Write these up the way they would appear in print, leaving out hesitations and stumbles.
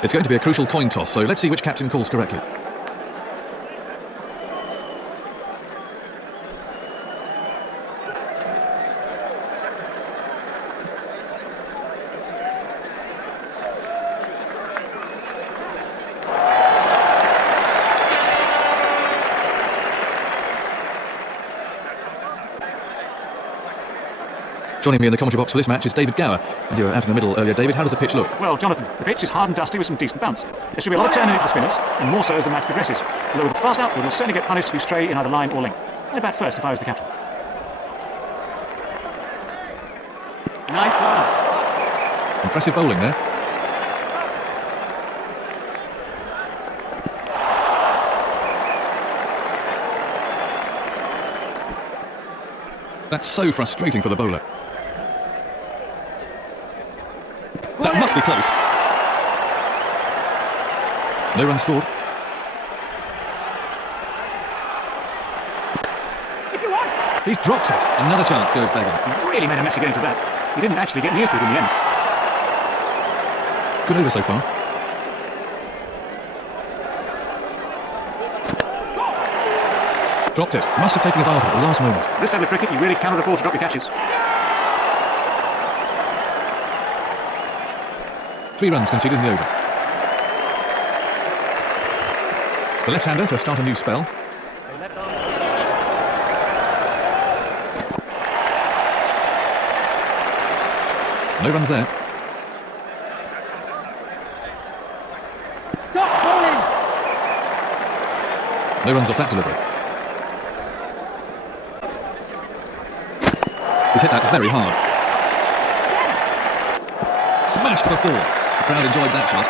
It's going to be a crucial coin toss, so let's see which captain calls correctly. Joining me in the commentary box for this match is David Gower. And you were out in the middle earlier, David. How does the pitch look? Well, Jonathan, the pitch is hard and dusty with some decent bounce. There should be a lot of turn in it for the spinners, and more so as the match progresses. Although with a fast outfield, you'll certainly get punished if you stray in either line or length. I'd bat first if I was the captain. Nice one. Impressive bowling there. That's so frustrating for the bowler. That must be close. No run scored. He's dropped it. Another chance goes begging. He really made a mess of getting to that. He didn't actually get near to it in the end. Good over so far. Dropped it. Must have taken his eye off it at the last moment. This level of cricket, you really cannot afford to drop your catches. 3 runs conceded in the over. The left-hander to start a new spell. No runs there. Stop bowling! No runs off that delivery. He's hit that very hard. Smashed for 4. The crowd enjoyed that shot.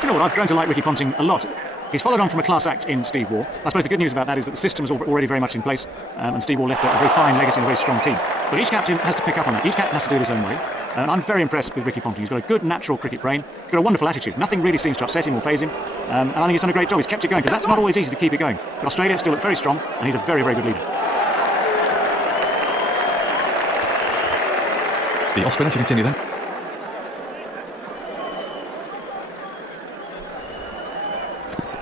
Do you know what? I've grown to like Ricky Ponting a lot. He's followed on from a class act in Steve Waugh. I suppose the good news about that is that the system is already very much in place, and Steve Waugh left a very fine legacy and a very strong team. But each captain has to pick up on that. Each captain has to do it his own way. And I'm very impressed with Ricky Ponting. He's got a good natural cricket brain. He's got a wonderful attitude. Nothing really seems to upset him or faze him. And I think he's done a great job. He's kept it going, because that's not always easy to keep it going. But Australia still look very strong, and he's a very, very good leader. The off-spinner to continue then.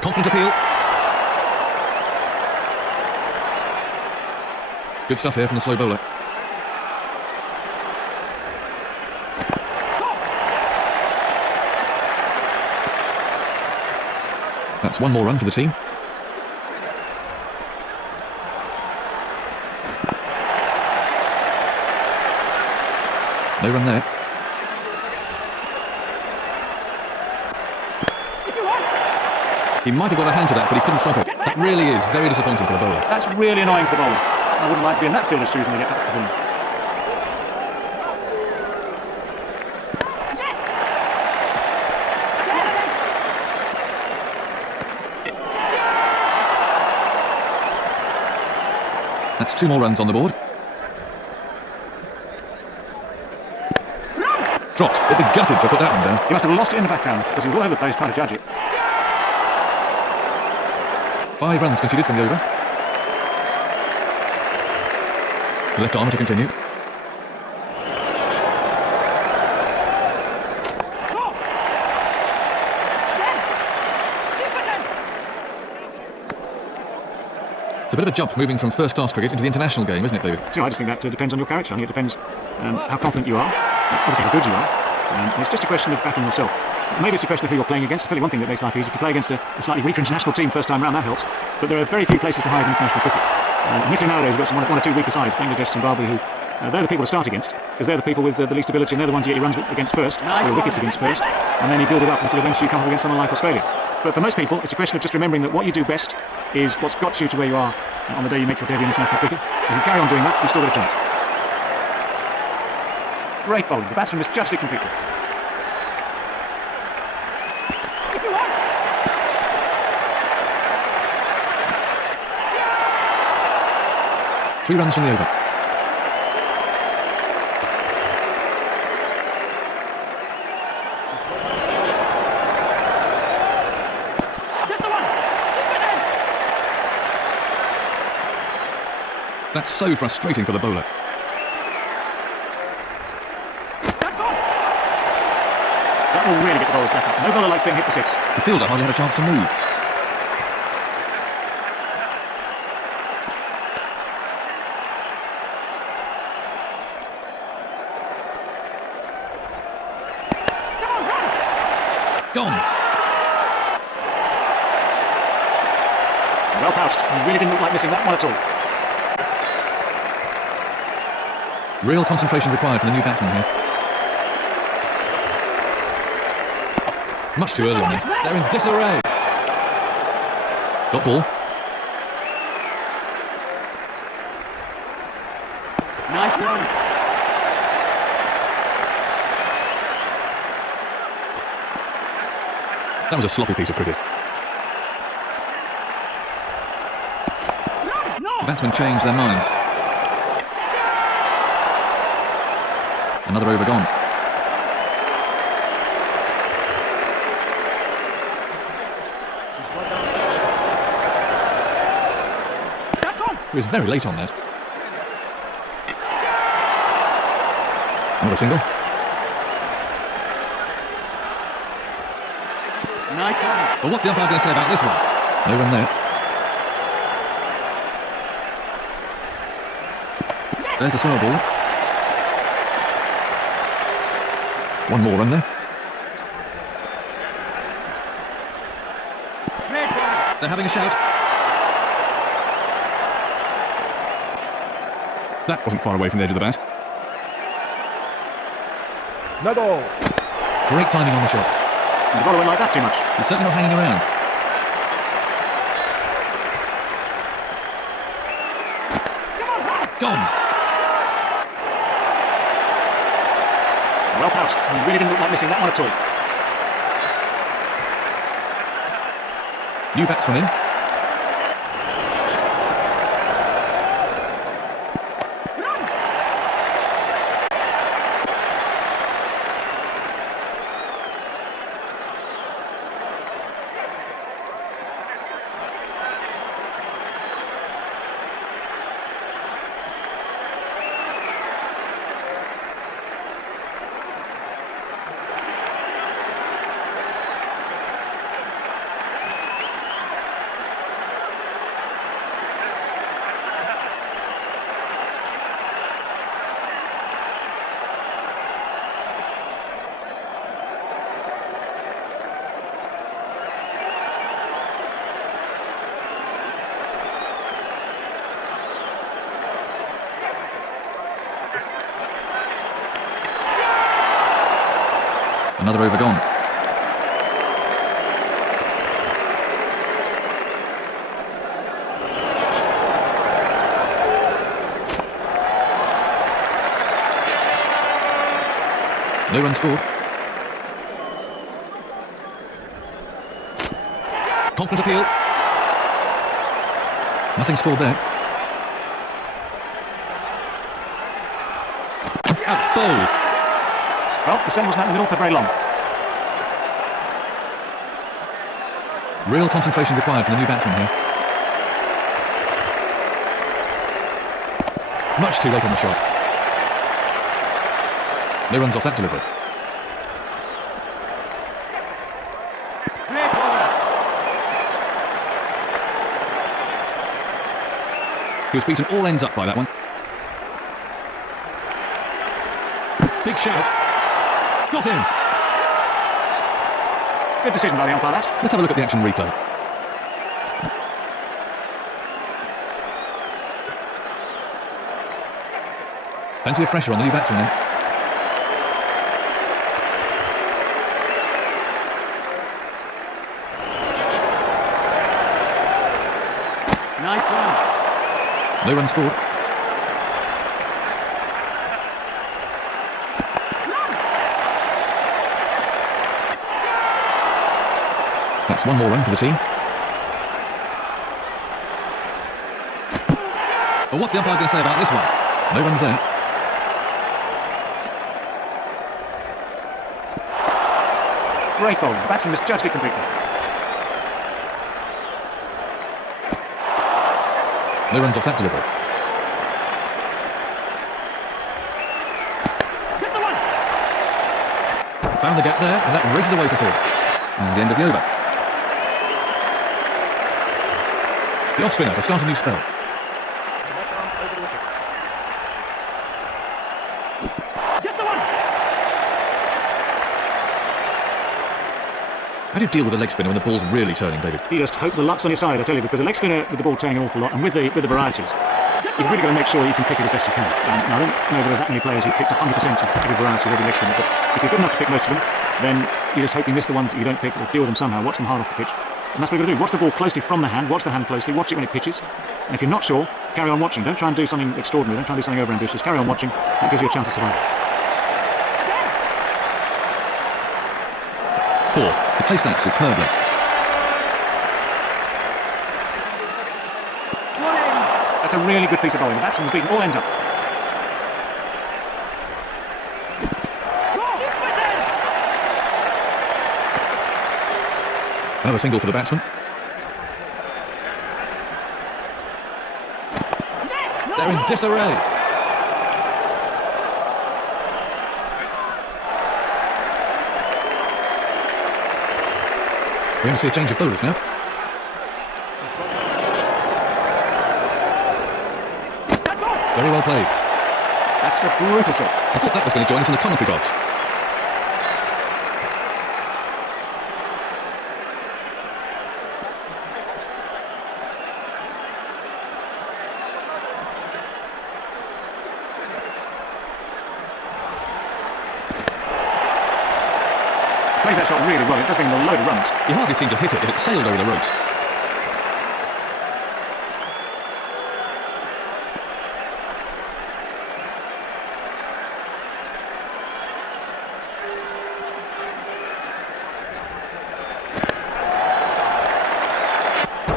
Confident appeal. Good stuff here from the slow bowler. That's 1 more run for the team. No run there. He might have got a hand to that, but he couldn't stop it. That really is very disappointing for the bowler. That's really annoying for the bowler. I wouldn't like to be in that fielder's shoes when they get back to him. That's 2 more runs on the board. Dropped. It'd be gutted to put that one down. He must have lost it in the background, because he was all over the place trying to judge it. 5 runs conceded from the over. The left armour to continue. It's a bit of a jump moving from first-class cricket into the international game, isn't it, David? So I just think that depends on your character. I think it depends how confident you are, obviously how good you are. And it's just a question of backing yourself. Maybe it's a question of who you're playing against. I'll tell you one thing that makes life easy. If you play against a slightly weaker international team first time round, that helps. But there are very few places to hide in international cricket. Admittedly nowadays we've got one or two weaker sides, Bangladesh, Zimbabwe, who they're the people to start against, because they're the people with the least ability, and they're the ones you get your runs against first, or your wickets against first, and then you build it up until eventually you come up against someone like Australia. But for most people, it's a question of just remembering that what you do best is what's got you to where you are on the day you make your debut in international cricket. If you carry on doing that, you've still got a chance. Great bowling. The batsman misjudged it completely. 3 runs from the over. That's so frustrating for the bowler. That will really get the bowlers back up. No bowler likes being hit for six. The fielder hardly had a chance to move. Gone. Well pounced. He really didn't look like missing that one at all. Real concentration required for the new batsman here. Much too early on it. They're in disarray. Got ball. Nice run. That was a sloppy piece of cricket. The batsmen changed their minds. Another over gone. He was very late on that. Not a single. Nice run. But what's the umpire going to say about this one? No run there. There's the slower ball. One more run there. Red one. They're having a shout. That wasn't far away from the edge of the bat. Medal. Great timing on the shot. The bowler went like that too much. He's certainly not hanging around. Gone. Well pounced. He really didn't look like missing that one at all. New batsman in. Another over gone. No run scored. Confident appeal. Nothing scored there. Out bowled. Well, the sun wasn't out in the middle for very long. Real concentration required from the new batsman here. Much too late on the shot. No runs off that delivery. Red one. He was beaten all ends up by that one. Big shout. Got him. Good decision by the umpire, that. Let's have a look at the action replay. Plenty of pressure on the new batsman then. Nice run. No run scored. That's one more run for the team. But what's the umpire going to say about this one? No runs there. Great bowling. The batsman misjudged it completely. No runs off that delivery. Found the gap there, and that races away for 4. And the end of the over. The off-spinner to start a new spell. Just the one. How do you deal with a leg spinner when the ball's really turning, David? You just hope the luck's on your side, I tell you, because a leg spinner with the ball turning an awful lot, and with the varieties, you've really got to make sure that you can pick it as best you can. Now, I don't know there are that many players who've picked 100% of every variety of every leg spinner, but if you're good enough to pick most of them, then you just hope you miss the ones that you don't pick, or deal with them somehow, watch them hard off the pitch. And that's what you've got to do. Watch the ball closely from the hand, watch the hand closely, watch it when it pitches. And if you're not sure, carry on watching. Don't try and do something extraordinary, don't try and do something overambitious. Carry on watching, that gives you a chance to survive. 4. He placed that superbly. That's a really good piece of bowling. The batsman was beaten all ends up. Another single for the batsman. They're in disarray. We're going to see a change of bowlers now. Very well played. That's a brutal shot. I thought that was going to join us in the commentary box. Plays that shot really well. It does bring him a load of runs. He hardly seemed to hit it, but it sailed over the ropes.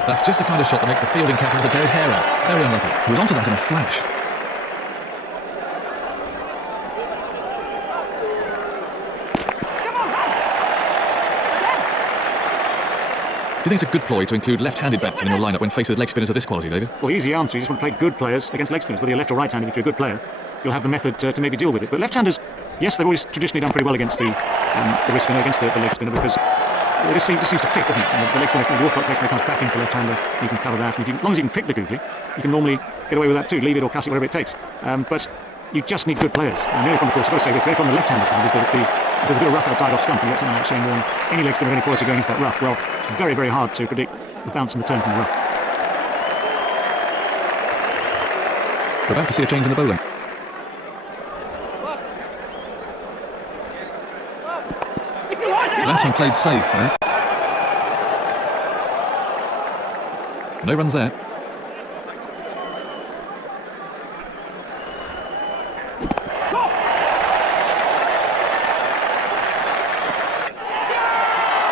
That's just the kind of shot that makes the fielding captain want to tear his hair out. Very unlucky. He was onto that in a flash. Do you think it's a good ploy to include left-handed batsmen in your lineup when faced with leg spinners of this quality, David? Well, the easy answer, you just want to play good players against leg spinners. Whether you're left or right-handed, if you're a good player, you'll have the method to maybe deal with it. But left-handers, yes, they've always traditionally done pretty well against the wrist spinner, against the leg spinner, because it just seems to fit, doesn't it? The leg spinner, the orthodox leg spinner comes back into the left-hander, you can cover that. And as long as you can pick the googly, you can normally get away with that too. Leave it or cut it, whatever it takes. But you just need good players. And the only problem, of course, I've got to say this, the only problem on the left-hander side is that if there's a bit of rough outside off stump, and you get something like Shane Warne, any leg spinner of any quality going into that rough, well, it's very, very hard to predict the bounce and the turn from the rough. We're about to see a change in the bowling. Batsman played safe there. No runs there.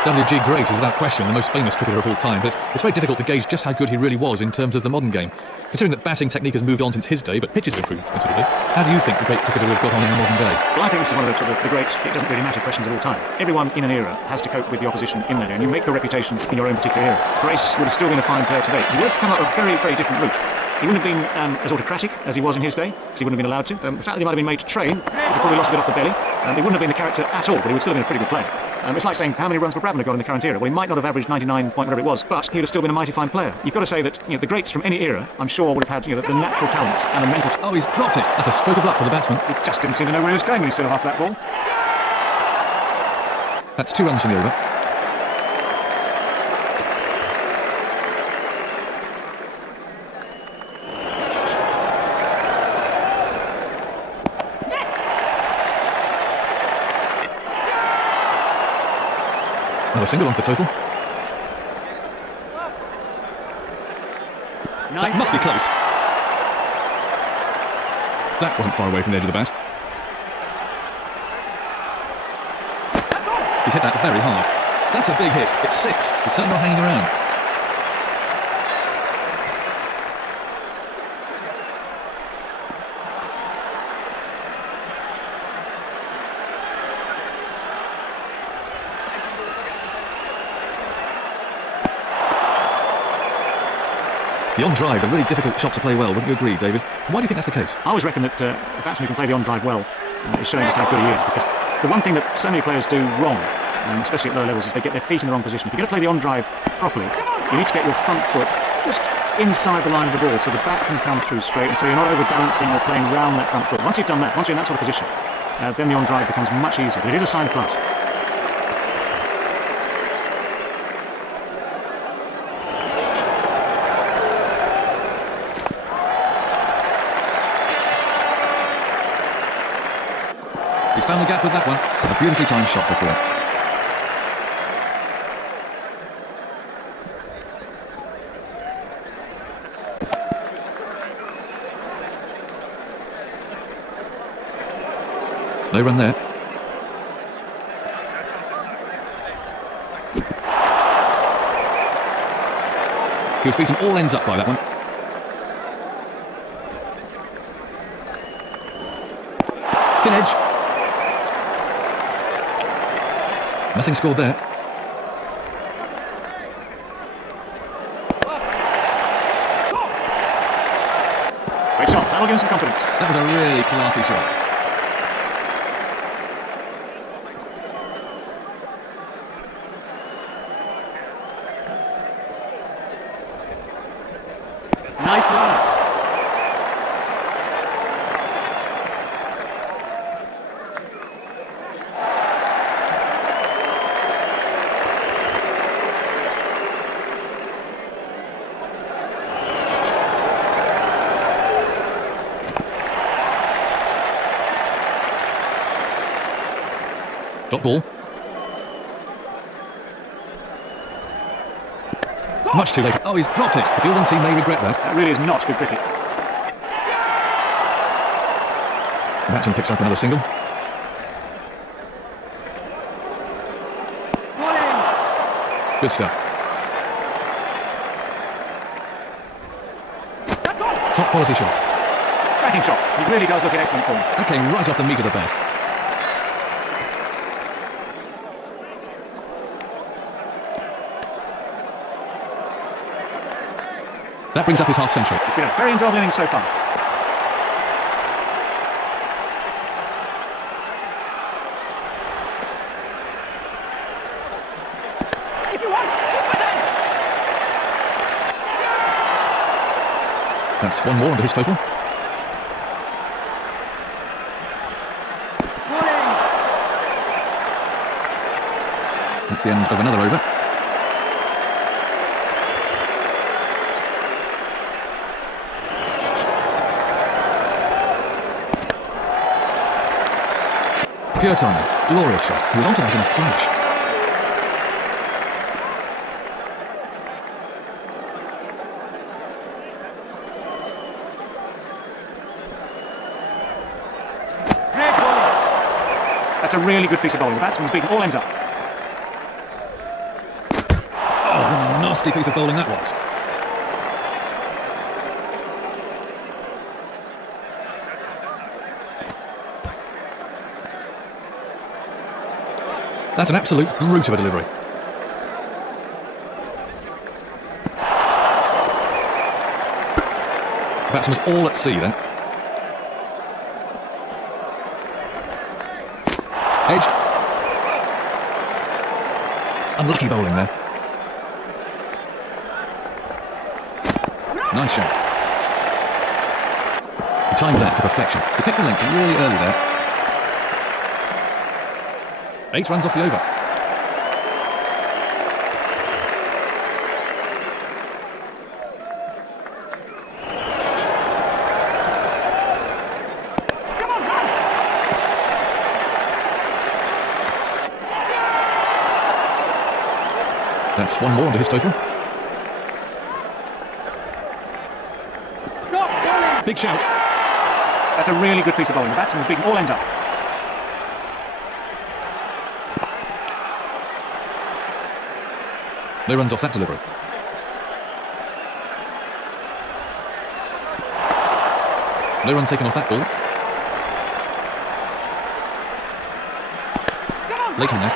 W.G. Grace is without question the most famous cricketer of all time, but it's very difficult to gauge just how good he really was in terms of the modern game. Considering that batting technique has moved on since his day, but pitches have improved considerably, how do you think the great cricketer would have got on in the modern day? Well, I think this is one of the great, it doesn't really matter questions of all time. Everyone in an era has to cope with the opposition in that era, and you make your reputation in your own particular era. Grace would have still been a fine player today. He would have come up a very, very different route. He wouldn't have been as autocratic as he was in his day, because he wouldn't have been allowed to. The fact that he might have been made to train, he probably lost a bit off the belly. He wouldn't have been the character at all, but he would still have been a pretty good player. It's like saying, how many runs would Bradman have got in the current era? Well, he might not have averaged 99 point whatever it was, but he would have still been a mighty fine player. You've got to say that the greats from any era, I'm sure, would have had the natural talents and the mental. Oh, he's dropped it. That's a stroke of luck for the batsman. He just didn't seem to know where he was going when he stood off that ball. That's 2 runs from the over. Another single onto the total. That must be close. That wasn't far away from the edge of the bat. He's hit that very hard. That's a big hit. It's 6. He's certainly not hanging around. The on-drive's a really difficult shot to play well, wouldn't you agree, David? Why do you think that's the case? I always reckon that a batsman who can play the on-drive well is showing just how good he is, because The one thing that so many players do wrong, especially at lower levels, is they get their feet in the wrong position. If you're going to play the on-drive properly, you need to get your front foot just inside the line of the ball so the back can come through straight, and so you're not overbalancing or playing round that front foot. Once you've done that, once you're in that sort of position, then the on-drive becomes much easier. But it is a sign of class. He's found the gap with that one. And a beautifully timed shot for free. No run there. He was beaten all ends up by that one. Thin edge. Nothing scored there. Great shot. That'll give him some confidence. That was a really classy shot. Nice run. Dot ball. Much too late. Oh, he's dropped it. The fielding team may regret that. That really is not good cricket. The batsman picks up another single. Good stuff. Top quality shot. Cracking shot. He really does look in excellent form. That came right off the meat of the bat. That brings up his half-century. It's been a very enjoyable innings so far. If you want, keep with him! That's one more under his total. That's the end of another over. Pure timing. Glorious shot. He was onto that in a flash. Great bowling. That's a really good piece of bowling. The batsman's beaten all ends up. Oh, what a nasty piece of bowling that was. That's an absolute brute of a delivery. The batsman was all at sea then. Edged. Unlucky bowling there. Nice shot. He timed that to perfection. He picked the length really early there. 8 runs off the over. Come on, run! That's one more under his total. Stop bowling! Big shout. That's a really good piece of bowling. The batsman's beaten all ends up. No runs off that delivery. No run taken off that ball. Come on! Late on that.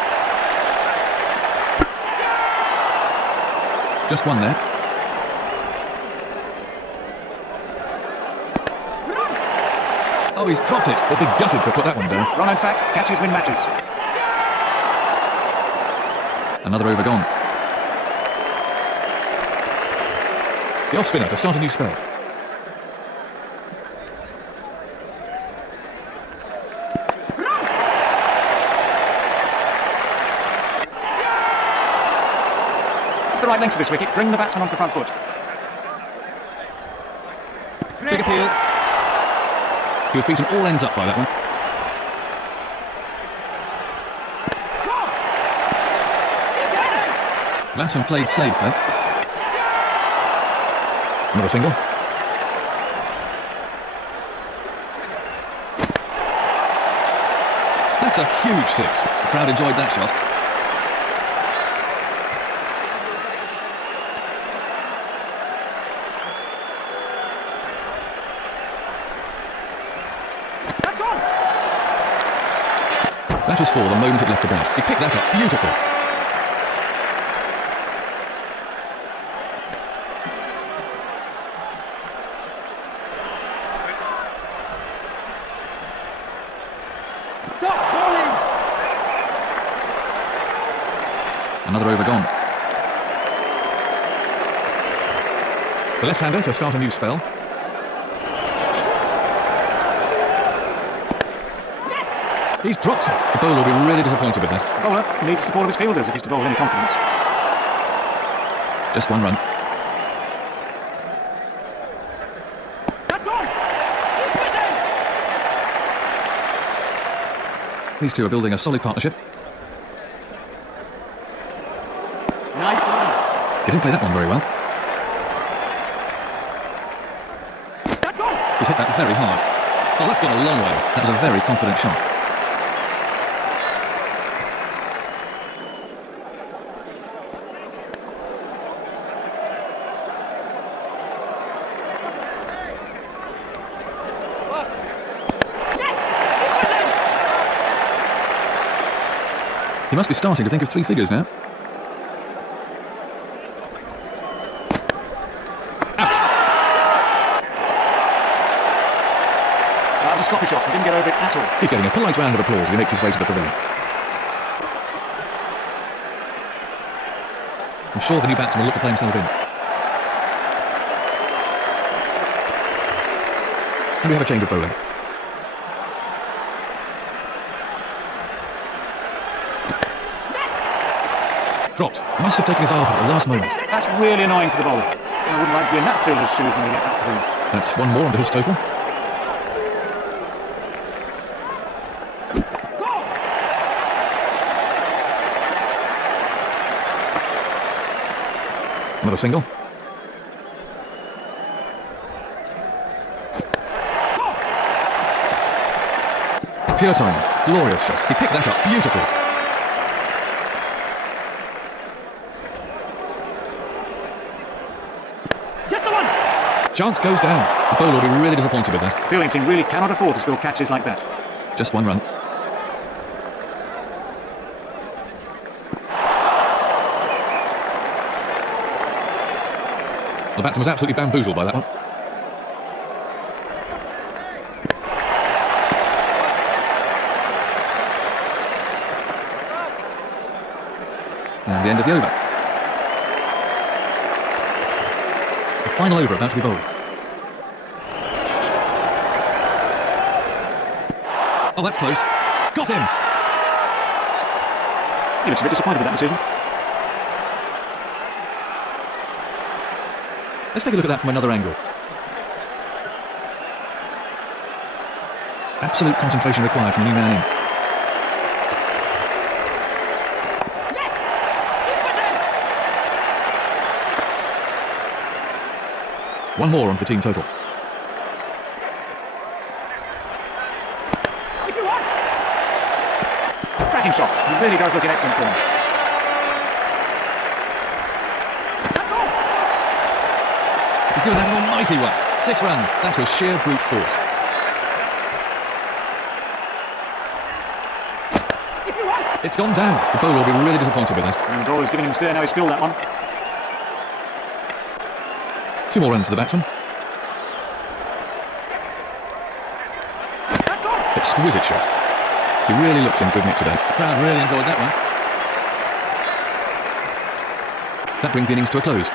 Just one there. Run! Oh, he's dropped it. They'll be gutted to put that one down. Ron, in fact, catches win matches. Another over gone. The off-spinner to start a new spell. It's the right length of this wicket. Bring the batsman onto the front foot. Big appeal. He was beaten all ends up by that one. Batsman played safe there. Another single. That's a huge six. The crowd enjoyed that shot. That's gone. That was four the moment it left the bat. He picked that up. Beautiful. Stop bowling. Another over gone. The left-hander to start a new spell. Yes. He's dropped it. The bowler will be really disappointed with that. The bowler needs the support of his fielders if he's to bowl with any confidence. Just one run. That's gone. Keep within. These two are building a solid partnership. Nice one. He didn't play that one very well. That's gone. He's hit that very hard. Oh, that's gone a long way. That was a very confident shot. Yes. Keep within. He must be starting to think of three figures now. That was a sloppy shot. He didn't get over it at all. He's getting a polite round of applause as he makes his way to the pavilion. I'm sure the new batsman will look to play himself in. And we have a change of bowling. Dropped. Must have taken his eye off it at the last moment. That's really annoying for the bowler. I wouldn't like to be in that fielder's shoes when we get back to him. That's one more under his total. Another single. Pure timing. Glorious shot. He picked that up beautifully. Just the one. Chance goes down. The bowler will be really disappointed with that. The fielding team really cannot afford to spill catches like that. Just one run. The batsman was absolutely bamboozled by that one. And the end of the over. The final over about to be bowled. Oh, that's close. Got him! He looks a bit disappointed with that decision. Let's take a look at that from another angle. Absolute concentration required from the new man in. Yes. Keep within. One more onto the team total. If you want. Cracking shot. He really does look in excellent form. That's gone. He's doing that an almighty one. 6 runs. That was sheer brute force. If you want. It's gone down. The bowler will be really disappointed with that. And the bowler's giving him a stare now. He spilled that one. 2 more runs to the batsman. Exquisite shot. He really looked in good nick today. The crowd really enjoyed that one. That brings the innings to a close.